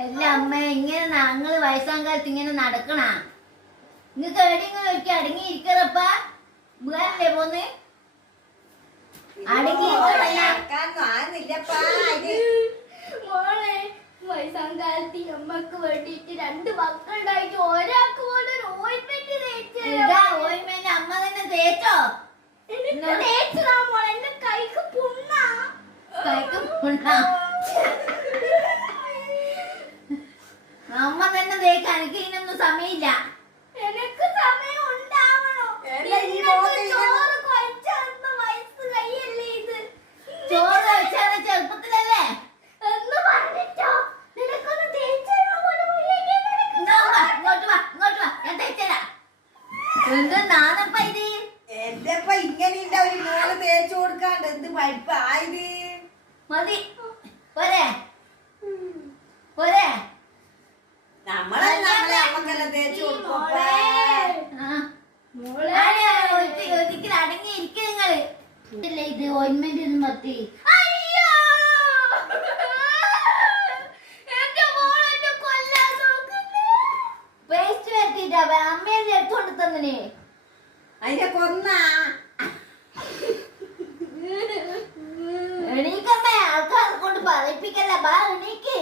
അല്ല അമ്മ, ഇങ്ങനെ ഞങ്ങള് വയസ്സാം കാലത്ത് ഇങ്ങനെ നടക്കണ? നിങ്ങക്ക് എവിടെയെങ്കിലും ഒരിക്കൽ അടങ്ങി ഇരിക്കറപ്പാ? വീടല്ലേ പോന്ന്? അടങ്ങി മോളെ, വയസ്സാം കാലത്ത് അമ്മക്ക് വേണ്ടിട്ട് 2 മക്കളുണ്ടായിട്ട് ഒരാൾക്ക് പോലും ഒരു ഓയിൻമെന്റ് ഓയിൻമെന്റ് അമ്മ തന്നെ തേച്ചോ? തേച്ചതാ മോളെ, എന്റെ കൈക്ക് പുണ്ണാ. കൈക്ക് പുണ്ണ? അമ്മ തന്നെ തേക്കാൻ. എനിക്ക് ഇതിനൊന്നും സമയമില്ല. എനിക്ക് സമയം ഉണ്ടാവണോ? ചോറ് കഴിച്ചെന്ന വയസ്സ് കൈയല്ലേ ഇത്? ചോറ് കഴിച്ചാണ് ചെറുപ്പത്തിലല്ലേ? എന്ന് പറഞ്ഞിട്ടോ നിനക്കൊന്ന് തേച്ചുതരാൻ പോലും വയ്യെങ്കിൽ നിനക്ക് ഇങ്ങോട്ട് വാ, ഇങ്ങോട്ട് വാ, ഞാൻ തേച്ചരാ. എന്ത് നാണപ്പ ഇത്? എന്റെപ്പ ഇങ്ങനെ ഒരു മോള് തേച്ചു കൊടുക്കാണ്ട് എന്ത് പഠിപ്പായത്? മതി, പോരെ പോരെ. നമ്മളെ അമ്മക്കെല്ലാം തേച്ചു കൊടുക്കും. ഒരിക്കലും അടങ്ങി ഇരിക്കും നിങ്ങള്. ഇതല്ലേ ഇത് ഓയിൻമെന്റ് ഒന്നും മതി. അയ്യോ, എന്റെ മോൾ എന്നെ കൊല്ലാൻ നോക്കുന്നു. പേസ്റ്റ് വരുത്തിട്ടാ അമ്മേനെ എടുത്തോണ്ട് തന്നിനെ. അതിനെ കൊന്ന എണീക്കമ്മേ, ആൾക്കാരെ കൊണ്ട് പറയിപ്പിക്കല്ല. ബാ എണീക്ക്.